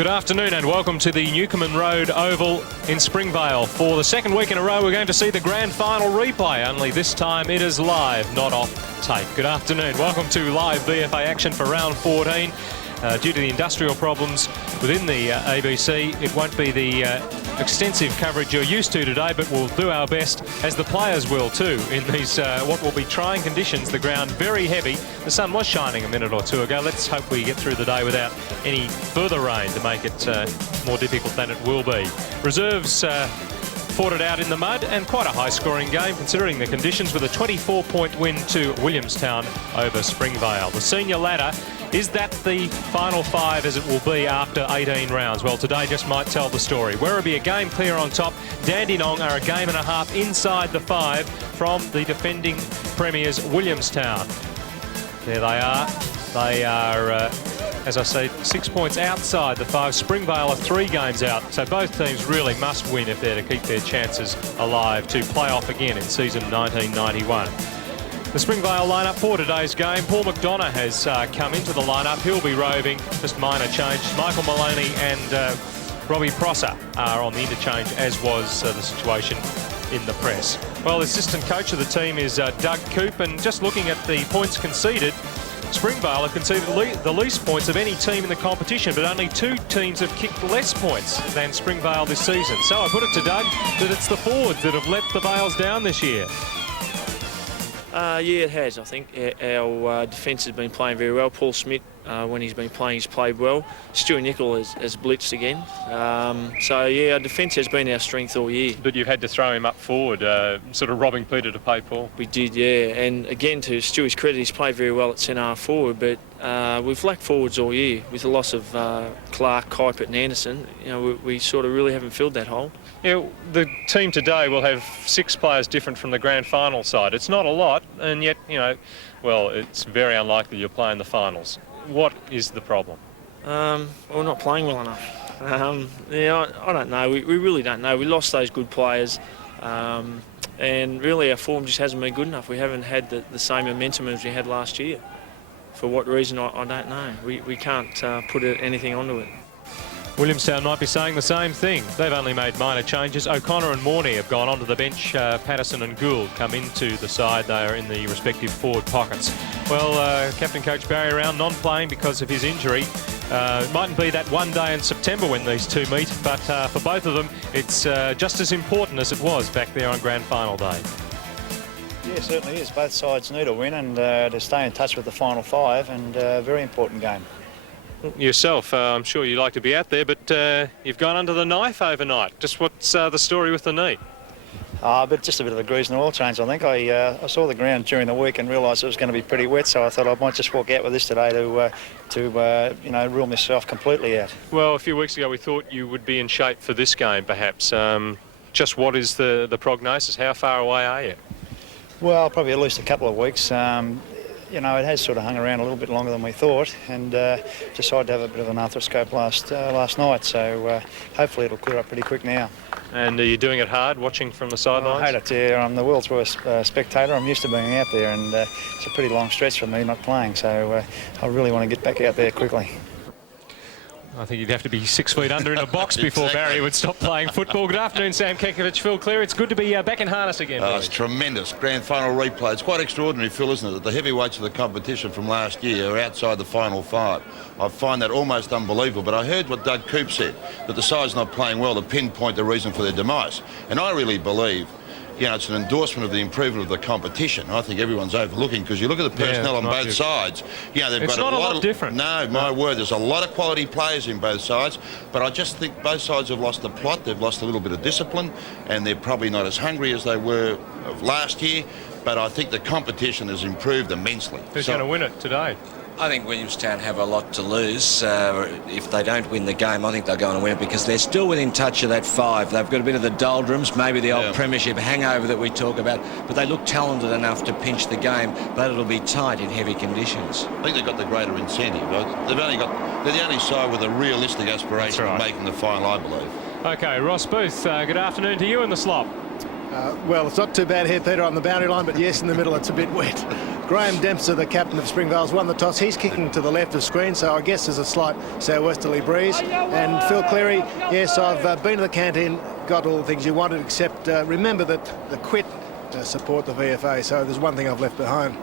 Good afternoon and welcome to the Newcomen Road Oval in Springvale. For the second week in a row, we're going to see the grand final replay, only this time it is live, not off tape. Good afternoon. Welcome to live VFA action for round 14. Due to the industrial problems within the ABC, it won't be the extensive coverage you're used to today, but we'll do our best, as the players will too, in these what will be trying conditions. The ground very heavy. The sun was shining a minute or two ago. Let's hope we get through the day without any further rain to make it more difficult than it will be. Reserves fought it out in the mud, and quite a high-scoring game considering the conditions, with a 24-point win to Williamstown over Springvale. The senior ladder, is that the final five as it will be after 18 rounds? Well, today just might tell the story. Werribee a game clear on top. Dandenong are a game and a half inside the five from the defending premiers Williamstown. There they are. They are, as I say, 6 points outside the five. Springvale are 3 games out, so both teams really must win if they're to keep their chances alive to play off again in season 1991. The Springvale lineup for today's game: Paul McDonough has come into the lineup. He'll be roving, just minor changes. Michael Maloney and Robbie Prosser are on the interchange, as was the situation in the press. Well, the assistant coach of the team is Doug Coop, and just looking at the points conceded, Springvale have conceded the least points of any team in the competition, but only 2 teams have kicked less points than Springvale this season. So I put it to Doug that it's the forwards that have let the Vales down this year. Yeah, it has. I think our defence has been playing very well. Paul Smith, when he's been playing, he's played well. Stewie Nicol has blitzed again. So, yeah, our defence has been our strength all year. But you've had to throw him up forward, sort of robbing Peter to pay Paul. We did, yeah. And, again, to Stewie's credit, he's played very well at centre-half forward, but we've lacked forwards all year. With the loss of Clark, Kuipert and Anderson, you know, we sort of really haven't filled that hole. Yeah, the team today will have 6 players different from the grand final side. It's not a lot, and yet, you know, well, it's very unlikely you'll play in the finals. What is the problem? Well, we're not playing well enough. Yeah, I don't know. We really don't know. We lost those good players, and really our form just hasn't been good enough. We haven't had the same momentum as we had last year. For what reason, I don't know. We can't put anything onto it. Williamstown might be saying the same thing. They've only made minor changes. O'Connor and Morney have gone onto the bench. Patterson and Gould come into the side. They are in the respective forward pockets. Well, Captain Coach Barry Round non-playing because of his injury. It mightn't be that one day in September when these two meet, but for both of them, it's just as important as it was back there on grand final day. Yeah, it certainly is. Both sides need a win and to stay in touch with the final five, and a very important game. Yourself, I'm sure you'd like to be out there, but you've gone under the knife overnight. Just what's the story with the knee? But just a bit of a grease and oil change, I think. I saw the ground during the week and realised it was going to be pretty wet, so I thought I might just walk out with this today to you know, rule myself completely out. Well, a few weeks ago we thought you would be in shape for this game, perhaps. Just what is the prognosis? How far away are you? Well, probably at least a couple of weeks. You know, it has sort of hung around a little bit longer than we thought, and decided to have a bit of an arthroscope last night, so hopefully it'll clear up pretty quick now. And are you doing it hard, watching from the sidelines? I hate it, yeah. I'm the world's worst spectator. I'm used to being out there, and it's a pretty long stretch for me not playing, so I really want to get back out there quickly. I think you'd have to be 6 feet under in a box before Barry would stop playing football. Good afternoon, Sam Kekovich, Phil Clear. It's good to be back in harness again. It's tremendous. Grand final replay. It's quite extraordinary, Phil, isn't it, that the heavyweights of the competition from last year are outside the final five. I find that almost unbelievable, but I heard what Doug Coop said, that the side's not playing well to pinpoint the reason for their demise. And I really believe, you know, it's an endorsement of the improvement of the competition. I think everyone's overlooking, because you look at the personnel on both sides. You know, they've got a lot different. No, my word, there's a lot of quality players in both sides, but I just think both sides have lost the plot. They've lost a little bit of discipline, and they're probably not as hungry as they were last year. But I think the competition has improved immensely. Who's going to win it today? I think Williamstown have a lot to lose. If they don't win the game, I think they're going to win it, because they're still within touch of that 5. They've got a bit of the doldrums, maybe the old premiership hangover that we talk about, but they look talented enough to pinch the game, but it'll be tight in heavy conditions. I think they've got the greater incentive. They're the only side with a realistic aspiration of making the final, I believe. OK, Ross Booth, good afternoon to you in the slop. Well, it's not too bad here, Peter, on the boundary line, but yes, in the middle it's a bit wet. Graham Dempster, the captain of Springvale's won the toss. He's kicking to the left of screen, so I guess there's a slight southwesterly breeze. And Phil Cleary, yes, I've been to the canteen, got all the things you wanted, except remember that the quit support the VFA, so there's one thing I've left behind.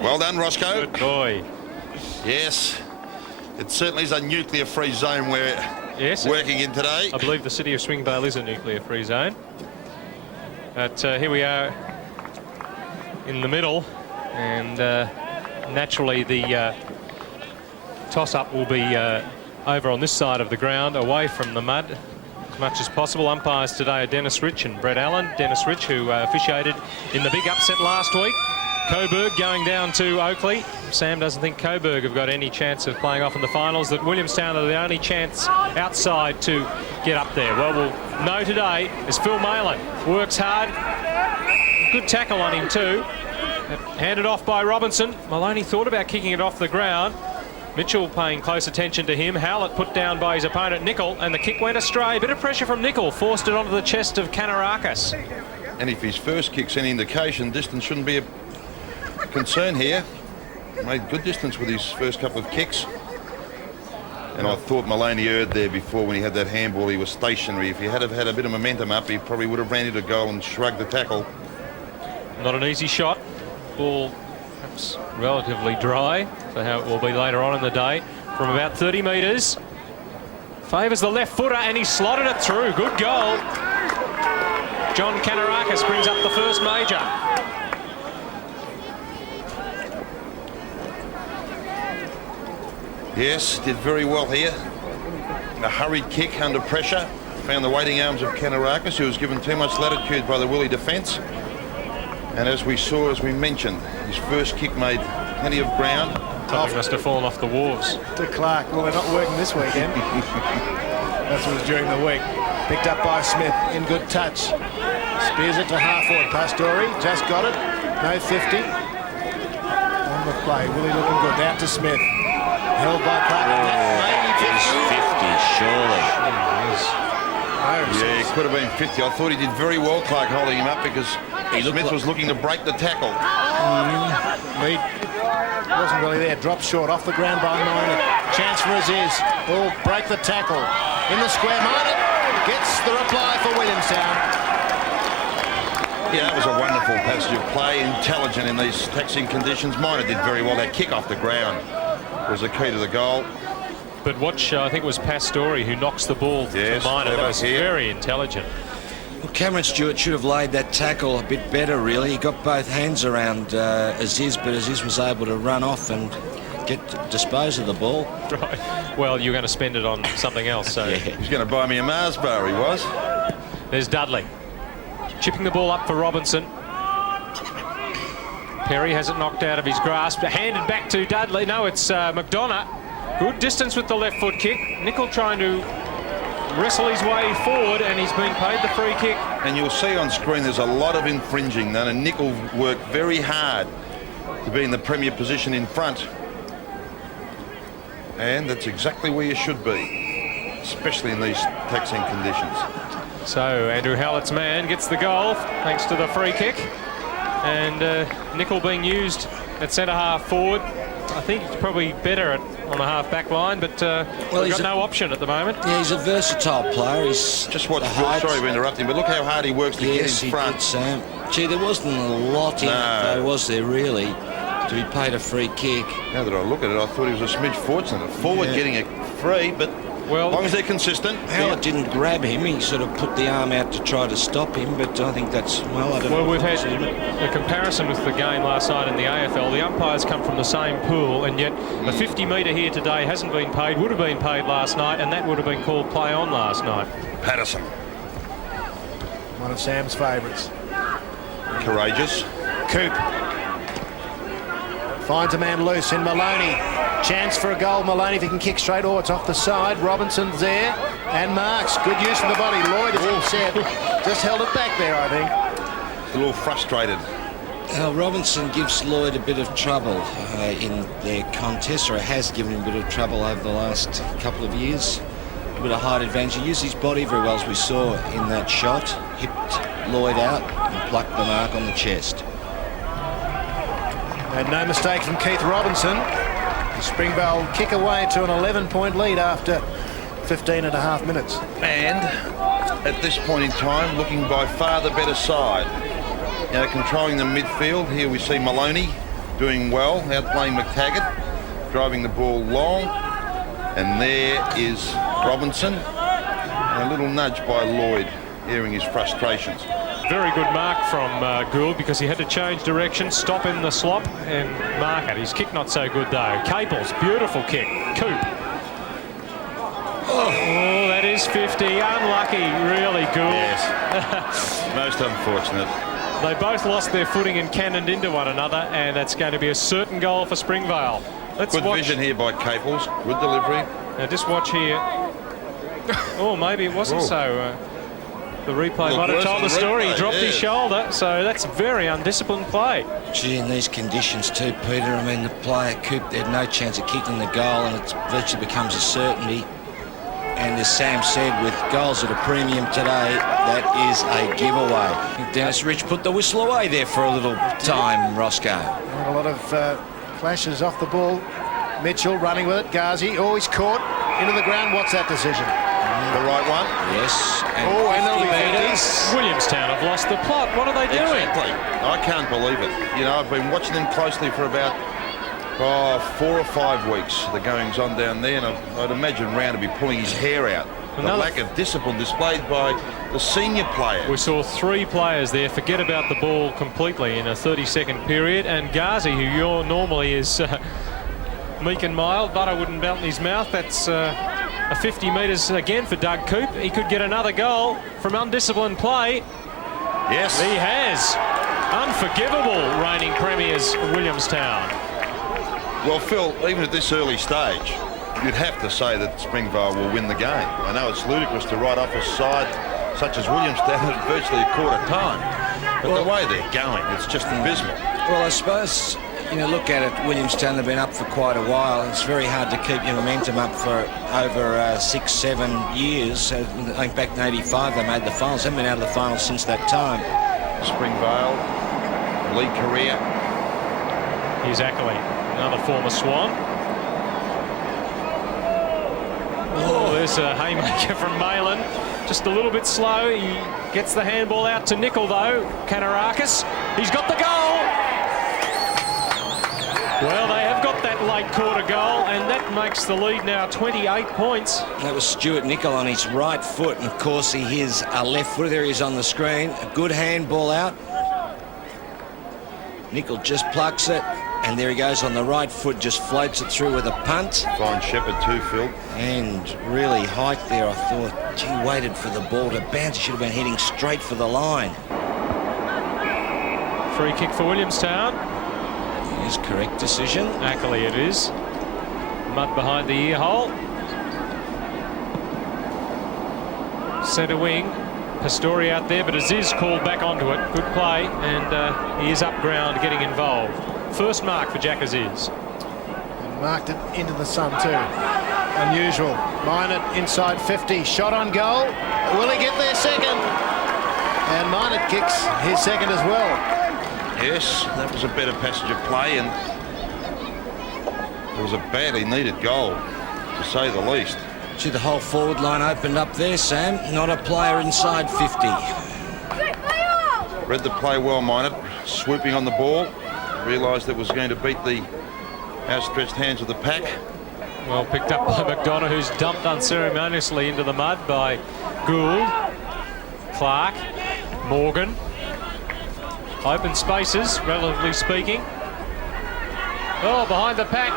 Well done, Roscoe. Good boy. Yes, it certainly is a nuclear-free zone we're working in today. I believe the city of Springvale is a nuclear-free zone. But here we are in the middle, and naturally the toss-up will be over on this side of the ground, away from the mud as much as possible. Umpires today are Dennis Rich and Brett Allen. Dennis Rich, who officiated in the big upset last week. Coburg going down to Oakley. Sam doesn't think Coburg have got any chance of playing off in the finals, that Williamstown are the only chance outside to get up there. Well, we'll know today as Phil Malin works hard. Good tackle on him too. Handed off by Robinson. Maloney thought about kicking it off the ground. Mitchell paying close attention to him. Howlett put down by his opponent Nicol, and the kick went astray. A bit of pressure from Nicol, forced it onto the chest of Kanarakis. And if his first kick's any indication, distance shouldn't be a concern here. Made good distance with his first couple of kicks. And I thought Maloney erred there before when he had that handball. He was stationary. If he had had a bit of momentum up, he probably would have ran into goal and shrugged the tackle. Not an easy shot. Ball perhaps relatively dry, so how it will be later on in the day. From about 30 metres. Favours the left footer, and he slotted it through. Good goal. John Kanarakis brings up the first major. Yes, did very well here. A hurried kick under pressure. Found the waiting arms of Kanarakis, who was given too much latitude by the Willie defence. And as we saw, as we mentioned, his first kick made plenty of ground. Something must have fallen off the wharves. To Clark. Well, they're not working this weekend. That was during the week. Picked up by Smith in good touch. Spears it to half-forward. Pastore just got it. No 50. On the play. Willie looking good. Down to Smith. Held by Clark. Maybe 50, surely. Yeah, he could have been 50. I thought he did very well, Clark, holding him up, because Smith was looking to break the tackle. Lead wasn't really there. Dropped short off the ground by Minor. Chance for Aziz. Ball break the tackle. In the square. Minor gets the reply for Williamstown. Yeah, that was a wonderful passage of play. Intelligent in these taxing conditions. Minor did very well. That kick off the ground was the key to the goal. But watch, I think it was Pastore who knocks the ball to Minor. That was very intelligent. Well, Cameron Stewart should have laid that tackle a bit better, really. He got both hands around Aziz, but Aziz was able to run off and dispose of the ball. Right. Well, you're going to spend it on something else, so... Yeah. He's going to buy me a Mars bar, he was. There's Dudley. Chipping the ball up for Robinson. Perry has it knocked out of his grasp. Handed back to Dudley. No, it's McDonough. Good distance with the left foot kick. Nicol trying to wrestle his way forward, and he's been paid the free kick. And you'll see on screen there's a lot of infringing done, and Nicol worked very hard to be in the premier position in front. And that's exactly where you should be, especially in these taxing conditions. So Andrew Howlett's man gets the goal thanks to the free kick. And Nicol being used at centre-half forward. I think he's probably better on the half-back line, but he's got no option at the moment. Yeah, he's a versatile player. He's just watch. Sorry for interrupting, but look how hard he works to get in front. Yes, he did, Sam. Gee, there wasn't a lot in it, though, was there, really, to be paid a free kick? Now that I look at it, I thought he was a smidge fortunate. Forward getting it free, but as long as they're consistent. Howlett didn't grab him. He sort of put the arm out to try to stop him, but I think that's, well, I don't know. Well, we've had a comparison with the game last night in the AFL. The umpires come from the same pool, and yet a 50-metre here today hasn't been paid, would have been paid last night, and that would have been called play on last night. Patterson. One of Sam's favourites. Courageous. Coop. Finds a man loose in Maloney. Chance for a goal. Maloney, if he can kick straight. Oh, it's off the side. Robinson's there. And Marks. Good use of the body. Lloyd, as he said, just held it back there, I think. A little frustrated. Robinson gives Lloyd a bit of trouble in their contest, or has given him a bit of trouble over the last couple of years. A bit of height advantage. He used his body very well, as we saw in that shot. Hipped Lloyd out and plucked the mark on the chest. And no mistake from Keith Robinson. Springvale kick away to an 11-point lead after 15 and a half minutes. And at this point in time, looking by far the better side. Now controlling the midfield. Here we see Maloney doing well, outplaying McTaggart, driving the ball long. And there is Robinson. And a little nudge by Lloyd, airing his frustrations. Very good mark from Gould, because he had to change direction, stop in the slop and mark it. His kick not so good though. Caples, beautiful kick. Coop. Oh, that is 50. Unlucky, really, Gould. Yes. Most unfortunate. They both lost their footing and cannoned into one another, and it's going to be a certain goal for Springvale. Let's Good watch. vision here by Caples. Good delivery. Now just watch here. Oh, maybe it wasn't so. The replay might have told the story. He dropped his shoulder, so that's very undisciplined play. Gee, in these conditions too, Peter, I mean, the player, Coop, they had no chance of kicking the goal, and it virtually becomes a certainty. And as Sam said, with goals at a premium today, that is a giveaway. Dennis Rich put the whistle away there for a little time, Roscoe. And a lot of flashes off the ball. Mitchell running with it. Ghazi, always caught into the ground. What's that decision? The right one. Yes. And they'll be meters. Williamstown have lost the plot. What are they doing? Exactly. I can't believe it. You know, I've been watching them closely for about 4 or 5 weeks. The goings on down there, and I'd imagine Round would be pulling his hair out. The lack of discipline displayed by the senior player. We saw 3 players there forget about the ball completely in a 30-second period, and Ghazi, who normally is meek and mild, butter wouldn't melt in his mouth. That's a 50 metres again for Doug Coop. He could get another goal from undisciplined play. Yes. He has. Unforgivable, reigning premiers Williamstown. Well, Phil, even at this early stage, you'd have to say that Springvale will win the game. I know it's ludicrous to write off a side such as Williamstown at virtually a quarter time, but the way they're going, it's just abysmal. Well, I suppose, you know, look at it, Williamstown have been up for quite a while. It's very hard to keep your momentum up for over 6-7 years. I think back in '85 they made the finals. They haven't been out of the finals since that time. Springvale, league career. Here's Ackley, another former Swan. Oh, there's a haymaker from Malin. Just a little bit slow. He gets the handball out to Nickel, though. Kanarakis. He's got the goal. Well, they have got that late quarter goal, and that makes the lead now 28 points. That was Stuart Nickel on his right foot, and of course he is a left footer. There he is on the screen. A good handball out. Nickel just plucks it, and there he goes on the right foot, just floats it through with a punt. Fine shepherd too, Phil. And really hiked there. I thought, gee, waited for the ball to bounce. Should have been heading straight for the line. Free kick for Williamstown. Is correct decision. Ackley it is. Mud behind the ear hole. Centre wing. Pastori out there, but Aziz called back onto it. Good play, and he is up ground getting involved. First mark for Jack Aziz. And marked it into the sun too. Unusual. Minot inside 50. Shot on goal. Will he get there second? And Minot kicks his second as well. Yes, that was a better passage of play, and it was a badly needed goal, to say the least. See, the whole forward line opened up there, Sam. Not a player inside 50. Read the play well, Minot. Swooping on the ball. Realised it was going to beat the outstretched hands of the pack. Well picked up by McDonough, who's dumped unceremoniously into the mud by Gould. Clark. Morgan. Open spaces, relatively speaking. Oh, behind the pack.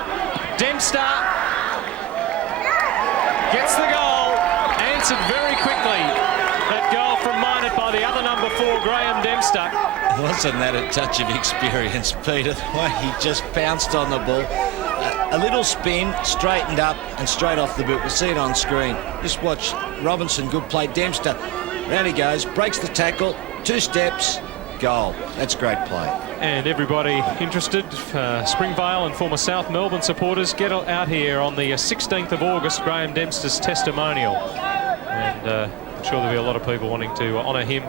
Dempster gets the goal. Answered very quickly. That goal from Minot by the other number 4, Graham Dempster. Wasn't that a touch of experience, Peter? The way he just pounced on the ball. A little spin, straightened up, and straight off the boot. We'll see it on screen. Just watch Robinson, good play. Dempster, round he goes, breaks the tackle, 2 steps, goal. That's great play. And everybody interested, Springvale and former South Melbourne supporters, get out here on the 16th of August, Graham Dempster's testimonial. And I'm sure there'll be a lot of people wanting to honour him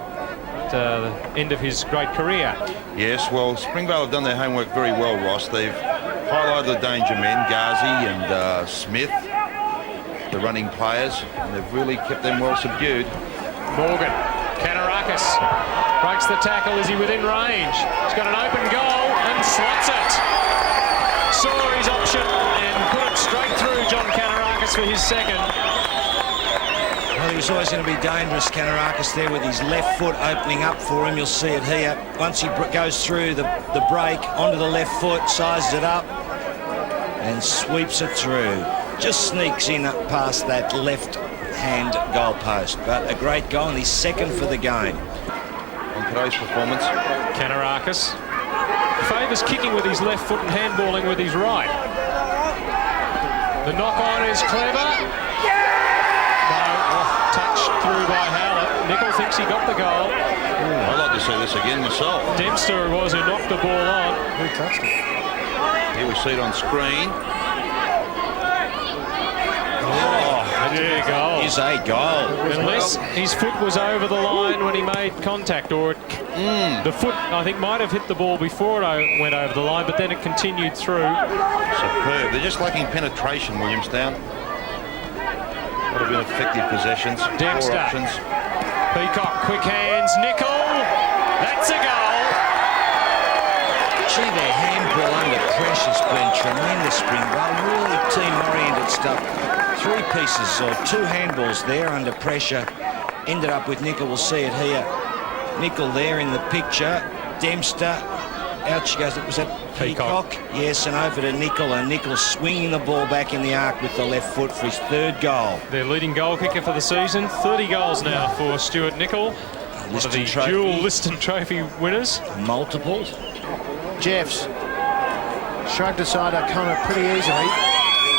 the end of his great career. Yes, well, Springvale have done their homework very well, Ross. They've highlighted the danger men, Ghazi and Smith, the running players, and they've really kept them well subdued. Morgan, Kanarakis breaks the tackle. Is he within range? He's got an open goal and slots it. Saw his option and put it straight through John Kanarakis for his second. Well, he was always going to be dangerous, Kanarakis, there with his left foot opening up for him. You'll see it here. Once he goes through the break onto the left foot, sizes it up and sweeps it through. Just sneaks in up past that left-hand goal post. But a great goal, and he's second for the game. On today's performance, Kanarakis favours kicking with his left foot and handballing with his right. The knock-on is clever. Touched through by Howlett. Nicol thinks he got the goal. I'd like to see this again myself. Dempster it was who knocked the ball on. Who touched it? Here we see it on screen. Yeah, goal. Is a goal. Unless his foot was over the line when he made contact, or the foot, I think, might have hit the ball before it went over the line, but then it continued through. Superb. They're just lacking penetration, Williamstown. Would have been effective possessions. Dempster. Four options. Peacock, quick hands. Nicol. That's a goal. Gee, their handball under pressure's been tremendous, Springvale. Really team-oriented stuff. Three pieces or two handballs there under pressure. Ended up with Nicol. We'll see it here. Nicol there in the picture. Dempster. Out she goes. Was that Peacock? Yes, and over to Nicol. And Nicol swinging the ball back in the arc with the left foot for his third goal. Their leading goal kicker for the season. 30 goals now for Stuart Nicol. One of the dual Liston Trophy winners. Multiple. Jeffs shrugged aside our comment pretty easily.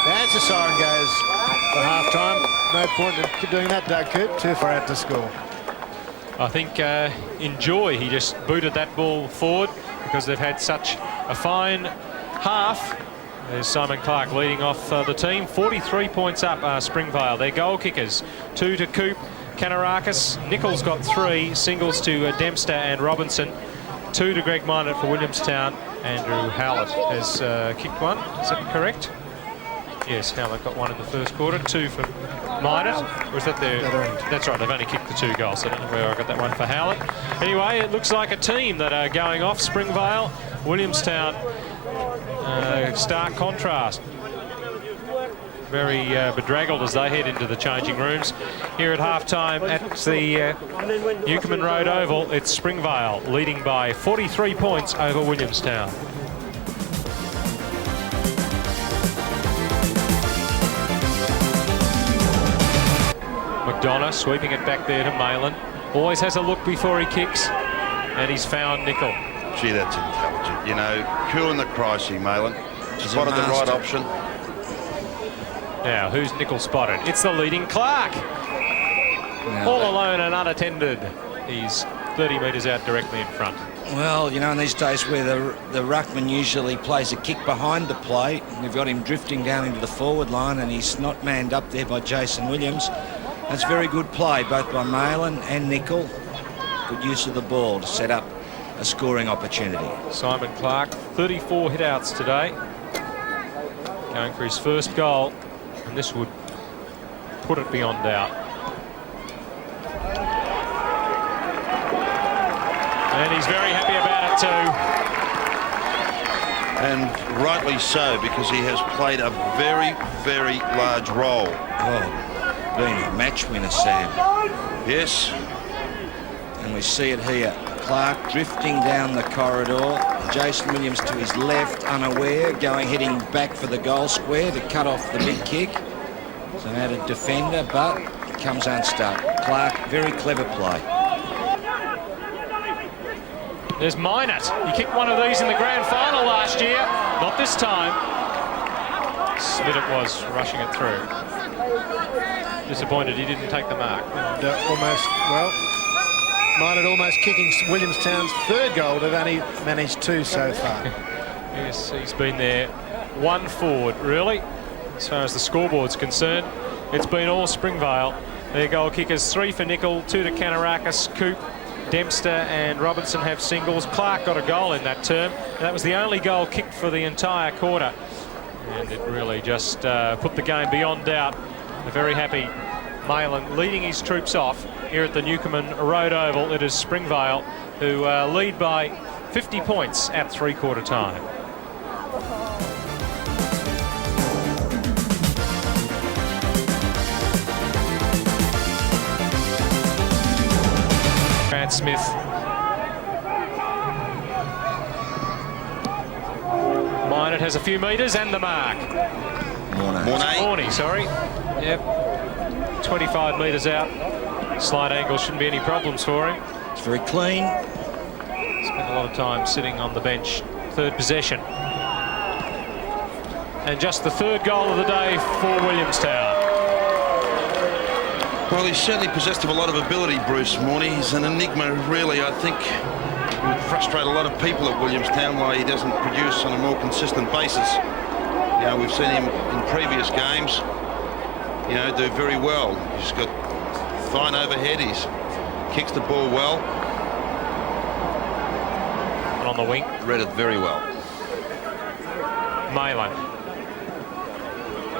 The answer siren goes for half-time. No point in doing that, Doug Coop. Too far out to score. I think in joy he just booted that ball forward because they've had such a fine half. There's Simon Clark leading off the team. 43 points up Springvale. Their goal kickers. 2 to Coop, Kanarakis. Nicol's got 3. Singles to Dempster and Robinson. 2 to Greg Minot for Williamstown. Andrew Howlett has kicked one. Is that correct? Yes, Howlett got one in the first quarter. 2 for Minot. Or is that their... That's right, they've only kicked the 2 goals. So I don't know where I got that one for Howlett. Anyway, it looks like a team that are going off. Springvale, Williamstown. Stark contrast. Very bedraggled as they head into the changing rooms. Here at half-time at the Newcomen Road Oval, it's Springvale leading by 43 points over Williamstown. McDonough sweeping it back there to Malin. Always has a look before he kicks, and he's found Nicol. Gee, that's intelligent. You know, cool in the crisis, Malin. Spotted the right option. Now, who's Nicol spotted? It's the leading Clark. All alone and unattended. He's 30 metres out directly in front. Well, you know, in these days where the ruckman usually plays a kick behind the play, we've got him drifting down into the forward line, and he's not manned up there by Jason Williams. That's very good play, both by Malin and Nicol. Good use of the ball to set up a scoring opportunity. Simon Clark, 34 hit-outs today. Going for his first goal, and this would put it beyond doubt. And he's very happy about it too. And rightly so, because he has played a very, very large role. Oh, being a match winner, Sam. Yes. And we see it here. Clark drifting down the corridor. Jason Williams to his left, unaware, heading back for the goal square to cut off the big kick. So out a defender, but it comes unstuck. Clark, very clever play. There's Minot. He kicked one of these in the grand final last year. Not this time. Smith it was, rushing it through. Disappointed he didn't take the mark. And Minot almost kicking Williamstown's third goal. They've only managed 2 so far. Yes, he's been there. 1 forward, really, as far as the scoreboard's concerned. It's been all Springvale. Their goal kickers, 3 for Nicol, 2 to Kanarakis, Coop, Dempster and Robinson have singles. Clark got a goal in that term. That was the only goal kicked for the entire quarter. And it really just put the game beyond doubt. A very happy Malin leading his troops off here at the Newcomen Road Oval. It is Springvale who lead by 50 points at three-quarter time. Brad Smith. Minot has a few metres and the mark. Mornay, sorry. Yep. 25 metres out. Slight angle shouldn't be any problems for him. It's very clean. Spent a lot of time sitting on the bench. Third possession. And just the third goal of the day for Williamstown. Well, he's certainly possessed of a lot of ability, Bruce Mornay. He's an enigma, really. I think it would frustrate a lot of people at Williamstown why he doesn't produce on a more consistent basis. You know, we've seen him in previous games, you know, do very well. He's got fine overhead. He kicks the ball well. And on the wing. Read it very well. Malin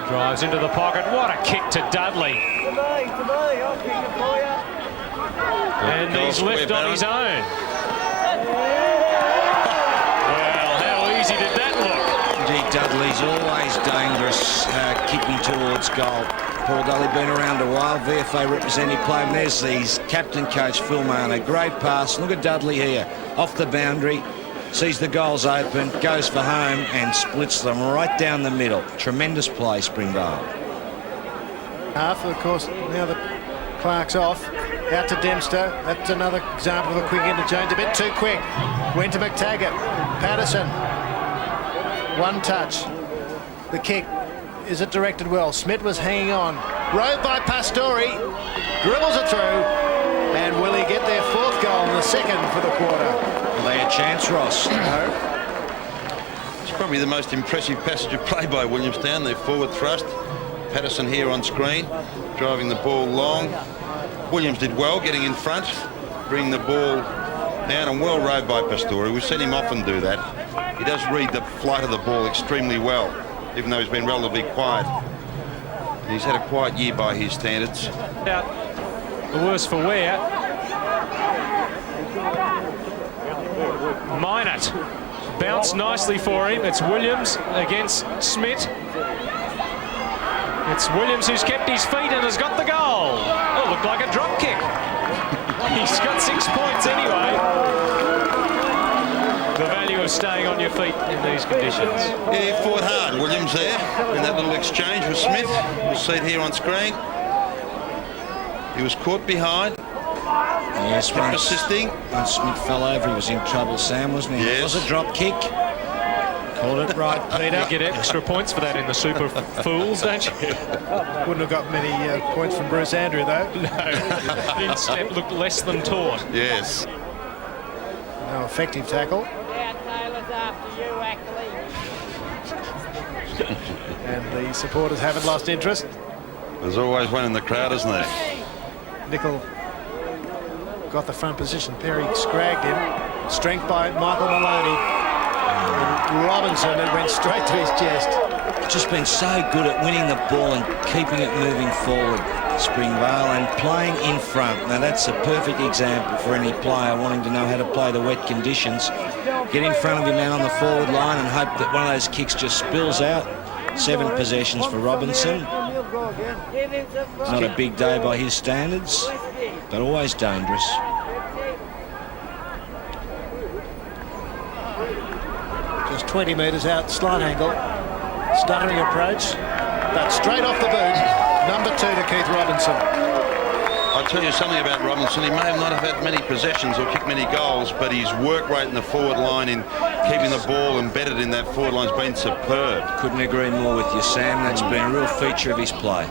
drives into the pocket. What a kick to Dudley. I'll kick it for you. And he's left on his own. Well, how easy did that look? Indeed, Dudley's always dangerous kicking towards goal. Paul Dudley been around a while, VFA representative player. And there's his captain coach, Phil Marner. Great pass. Look at Dudley here, off the boundary. Sees the goals open, goes for home and splits them right down the middle. Tremendous play, Springvale. Half, of course, now that Clark's off, out to Dempster. That's another example of a quick into Jones. A bit too quick. Went to McTaggart. Patterson. One touch. The kick. Is it directed well? Smith was hanging on. Rode by Pastore. Dribbles it through. And will he get their fourth goal and the second for the quarter? Well, they had a chance, Ross. It's probably the most impressive passage of play by Williamstown. Their forward thrust. Patterson here on screen, driving the ball long. Williams did well getting in front, bringing the ball down, and well rode by Pastore. We've seen him often do that. He does read the flight of the ball extremely well, even though he's been relatively quiet. And he's had a quiet year by his standards. Out the worse for wear. Minot bounced nicely for him. It's Williams against Smith. It's Williams who's kept his feet and has got the goal. Oh, looked like a drop kick. He's got 6 points anyway. The value of staying on your feet in these conditions. Yeah, he fought hard, Williams, there in that little exchange with Smith. We'll see it here on screen. He was caught behind. Yes, kept persisting. When Smith fell over, he was in trouble, Sam, wasn't he? Yes. It was a drop kick. Called it right, Peter. You get extra points for that in the Super Fools, don't you? Wouldn't have got many points from Bruce Andrew, though. No. Instead, looked less than taught. Yes. No effective tackle. Yeah, Taylor's after you, actually. And the supporters haven't lost interest. There's always one in the crowd, isn't there? Nickel got the front position. Perry scragged him. Strength by Michael Maloney. And Robinson, it went straight to his chest. Just been so good at winning the ball and keeping it moving forward, Springvale, and playing in front. Now that's a perfect example for any player wanting to know how to play the wet conditions. Get in front of your man on the forward line and hope that one of those kicks just spills out. 7 possessions for Robinson. Not a big day by his standards, but always dangerous. Just 20 metres out, slight angle. Stuttering approach, but straight off the boot. Number 2 to Keith Robinson. I'll tell you something about Robinson. He may have not have had many possessions or kicked many goals, but his work rate in the forward line in keeping the ball embedded in that forward line has been superb. Couldn't agree more with you, Sam. That's been a real feature of his play.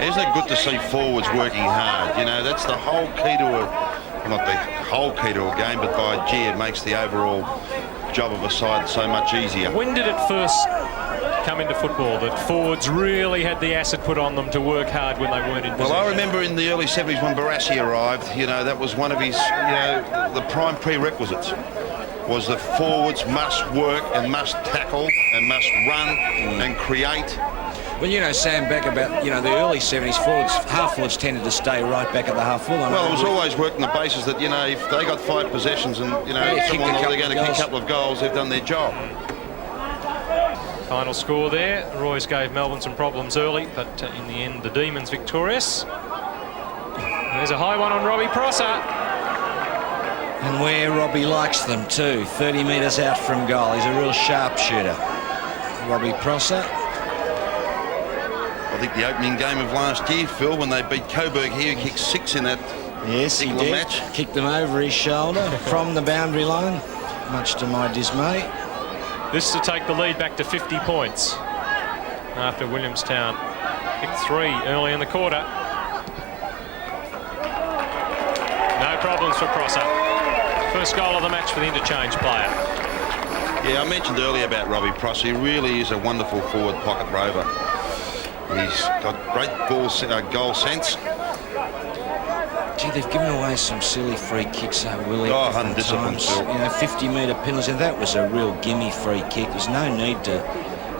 Isn't it good to see forwards working hard? You know, that's the whole key to not the whole key to a game, but by gee, it makes the overall job of a side so much easier. When did it first come into football, that forwards really had the acid put on them to work hard when they weren't in position. Well, I remember in the early 70s when Barassi arrived, you know, that was one of his, you know, the prime prerequisites was the forwards must work and must tackle and must run and create. Well, you know, Sam, back about, you know, the early 70s, forwards, half forwards tended to stay right back at the half full. Well, it was always working the basis that, you know, if they got 5 possessions and, you know, Yeah, someone kicked a they're going to couple kick of a couple of goals, they've done their job. Final score there. The Royals gave Melbourne some problems early, but in the end, the Demons victorious. There's a high one on Robbie Prosser. And where Robbie likes them too, 30 metres out from goal. He's a real sharpshooter. Robbie Prosser. I think the opening game of last year, Phil, when they beat Coburg here, he kicked 6 in that particular match. Kicked them over his shoulder from the boundary line, much to my dismay. This to take the lead back to 50 points after Williamstown kicked 3 early in the quarter. No problems for Prosser. First goal of the match for the interchange player. Yeah, I mentioned earlier about Robbie Prosser. He really is a wonderful forward pocket rover. He's got great goal sense. Gee, they've given away some silly free kicks, though, Willie. Oh, undisciplined, Phil. You know, 50-metre penalties, and that was a real gimme free kick. There's no need to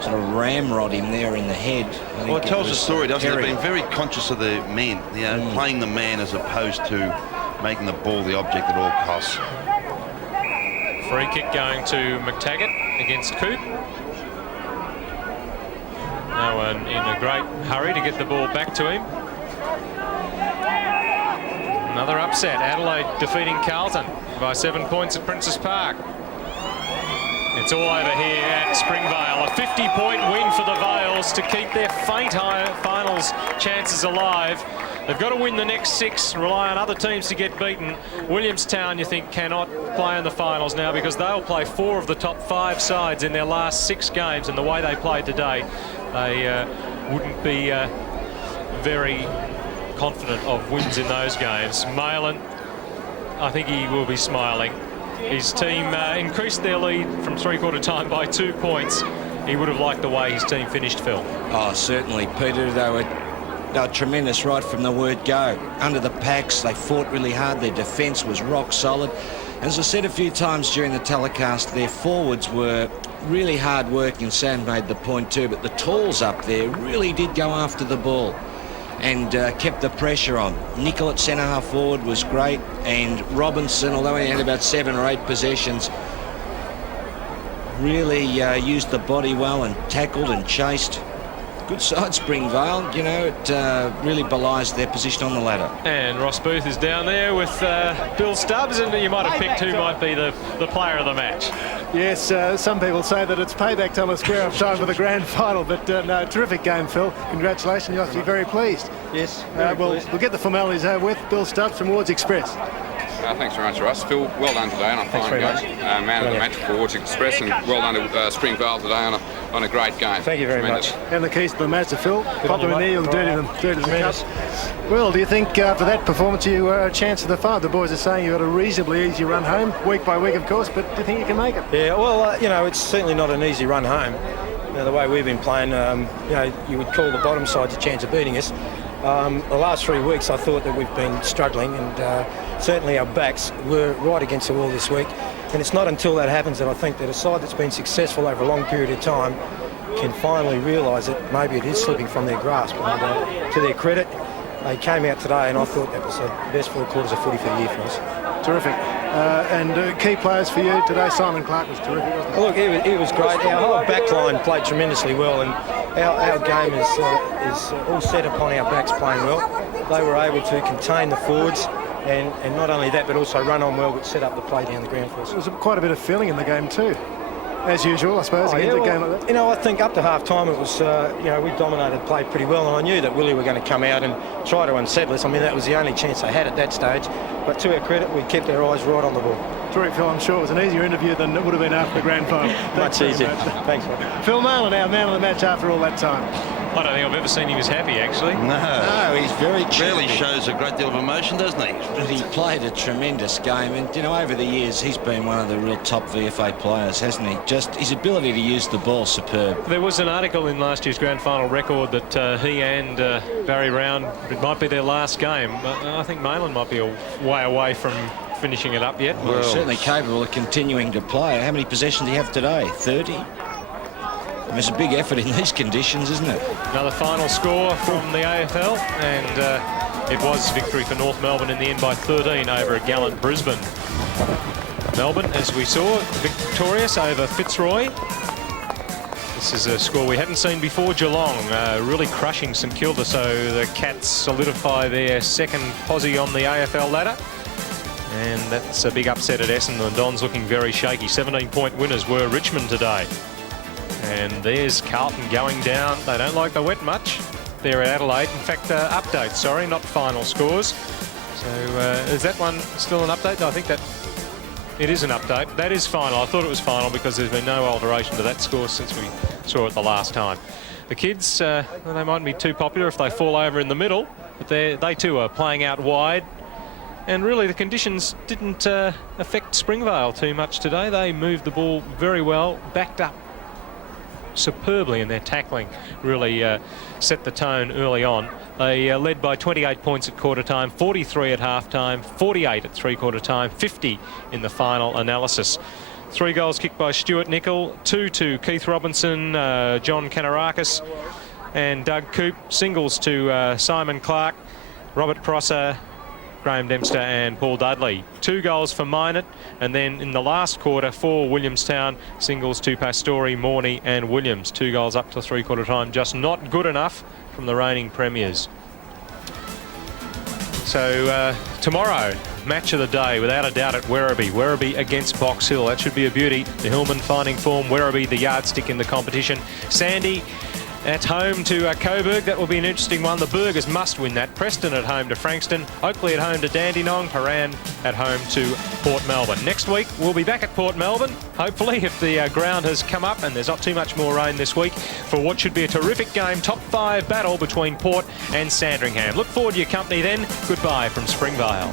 sort of ramrod him there in the head. Well, it tells the story, doesn't it? They've been very conscious of the men, you know, playing the man as opposed to making the ball the object at all costs. Free kick going to McTaggart against Coop. No one in a great hurry to get the ball back to him. Another upset. Adelaide defeating Carlton by 7 points at Princes Park. It's all over here at Springvale. A 50-point win for the Vales to keep their faint finals chances alive. They've got to win the next 6, rely on other teams to get beaten. Williamstown, you think, cannot play in the finals now because they'll play 4 of the top 5 sides in their last 6 games, and the way they played today, they wouldn't be very confident of wins in those games. Malin, I think he will be smiling. His team increased their lead from three-quarter time by 2 points. He would have liked the way his team finished, Phil. Oh, certainly, Peter. They were tremendous right from the word go. Under the packs, they fought really hard. Their defence was rock solid. As I said a few times during the telecast, their forwards were really hard working, and Sam made the point too, but the talls up there really did go after the ball and kept the pressure on. Nicol at centre-half forward was great, and Robinson, although he had about 7 or 8 possessions, really used the body well and tackled and chased. Good side, Springvale. You know, it really belies their position on the ladder. And Ross Booth is down there with Bill Stubbs, and you might have picked who might be the player of the match. Yes, some people say that it's payback time a square of time for the grand final, but no, terrific game, Phil. Congratulations, you must be very pleased. Yes, we'll get the formalities over with. Bill Stubbs from Wards Express. Thanks very much, Russ. Phil, well done today on a fine game. Man of the match for Wards Express, and well done to Springvale today on a great game. Thank you very much. And the keys to the match to Phil. Pop them in there, you'll dirty them the cup. Well, do you think for that performance you were a chance of the 5? The boys are saying you got a reasonably easy run home, week by week, of course, but do you think you can make it? Yeah, well, you know, it's certainly not an easy run home. You know, the way we've been playing, you know, you would call the bottom sides a chance of beating us. The last 3 weeks I thought that we've been struggling, and certainly our backs were right against the wall this week, and it's not until that happens that I think that a side that's been successful over a long period of time can finally realise that maybe it is slipping from their grasp. And to their credit, they came out today, and I thought that was the best 4 quarters of footy for the year for us. Terrific. And key players for you today. Simon Clark was terrific, wasn't he? Look, he was great. Our whole back line played tremendously well, and our game is all set upon our backs playing well. They were able to contain the forwards, and not only that, but also run on well, but set up the play down the ground for us. There was quite a bit of feeling in the game too, as usual, I suppose, against a game like that. You know, I think up to half-time it was, you know, we dominated play pretty well, and I knew that Willie were going to come out and try to unsettle us. I mean, that was the only chance they had at that stage, but to our credit, we kept our eyes right on the ball. Terrific, Phil. I'm sure it was an easier interview than it would have been after the grand final. Much easier. Thanks, man. Phil Malin, our man of the match after all that time. I don't think I've ever seen him as happy, actually. No, he's very Rarely chirpy. shows a great deal of emotion, doesn't he? But he played a tremendous game, and you know, over the years he's been one of the real top VFA players, hasn't he? Just his ability to use the ball, superb. There was an article in last year's grand final record that he and Barry Round, it might be their last game. I think Mayland might be a way away from finishing it up yet. Well, he's certainly capable of continuing to play. How many possessions do you have today? 30? It's a big effort in these conditions, isn't it? Another final score from the AFL, and it was victory for North Melbourne in the end by 13 over a gallant Brisbane. Melbourne, as we saw, victorious over Fitzroy. This is a score we hadn't seen before. Geelong really crushing St Kilda, so the Cats solidify their second posse on the AFL ladder. And that's a big upset at Essendon. Don's looking very shaky. 17-point winners were Richmond today. And there's Carlton going down. They don't like the wet much. They're at Adelaide. In fact, update, sorry, not final scores. So is that one still an update? I think that it is an update. That is final. I thought it was final because there's been no alteration to that score since we saw it the last time. The kids, well, they mightn't be too popular if they fall over in the middle, but they too are playing out wide. And really the conditions didn't affect Springvale too much today. They moved the ball very well, backed up superbly in their tackling, really set the tone early on. They led by 28 points at quarter time, 43 at half time, 48 at three-quarter time, 50 in the final analysis. 3 goals kicked by Stuart Nicol, 2 to Keith Robinson, John Kanarakis and Doug Coop, singles to Simon Clark, Robert Prosser, Graham Dempster and Paul Dudley. 2 goals for Minot, and then in the last quarter for Williamstown, singles to Pastore, Morney and Williams. 2 goals up to three-quarter time, just not good enough from the reigning premiers. So tomorrow, match of the day, without a doubt, at Werribee. Werribee against Box Hill. That should be a beauty. The Hillman finding form. Werribee, the yardstick in the competition. Sandy at home to Coburg. That will be an interesting one. The Burgers must win that. Preston at home to Frankston. Oakley at home to Dandenong. Paran at home to Port Melbourne. Next week, we'll be back at Port Melbourne, hopefully, if the ground has come up and there's not too much more rain this week, for what should be a terrific game. Top 5 battle between Port and Sandringham. Look forward to your company then. Goodbye from Springvale.